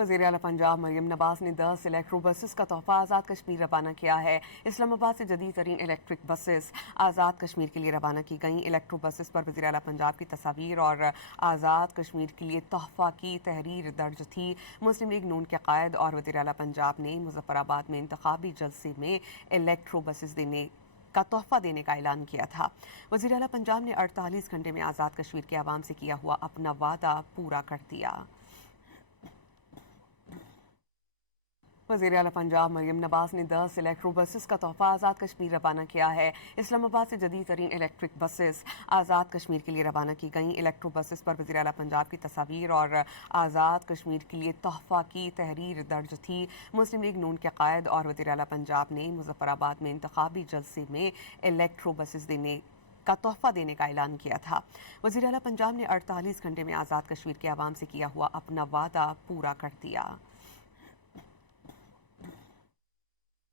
वज़ीर आला पंजाब मरियम नवाज ने 10 इलेक्ट्रो बसेस का तोहफा आज़ाद कश्मीर रवाना किया है। इस्लामाबाद से जदीद तरीन इलेक्ट्रिक बसेस आज़ाद कश्मीर के लिए रवाना की गईं। इलेक्ट्रो बसेस पर वज़ीर आला पंजाब की तस्वीर और आज़ाद कश्मीर के लिए तोहफा की तहरीर दर्ज थी। मुस्लिम लीग नून के कायद और वज़ीर आला पंजाब ने मुज़फ़्फ़राबाद में इंतखाबी जलसे में इलेक्ट्रो बसेस का तोहफा देने का ऐलान किया था। वज़ीर आला पंजाब ने 48 घंटे में आज़ाद कश्मीर के आवाम से किया हुआ अपना वादा पूरा कर दिया। वज़ीर आला पंजाब मरियम नवाज ने 10 इलेक्ट्रो बसेस का तोहफा आज़ाद कश्मीर रवाना किया है। इस्लामाबाद से जदीद तरीन इलेक्ट्रिक बसेस आज़ाद कश्मीर के लिए रवाना की गईं। इलेक्ट्रो बसेस पर वज़ीर आला पंजाब की तस्वीर और आज़ाद कश्मीर के लिए तोहफा की तहरीर दर्ज थी। मुस्लिम लीग नून के कायद और वज़ीर आला पंजाब ने मुज़फ़्फ़राबाद में इंतखाबी जलसे में इलेक्ट्रो बसेस का तोहफा देने का ऐलान किया था। वज़ीर आला पंजाब ने 48 घंटे में आज़ाद कश्मीर के आवाम से किया हुआ अपना वादा पूरा कर दिया।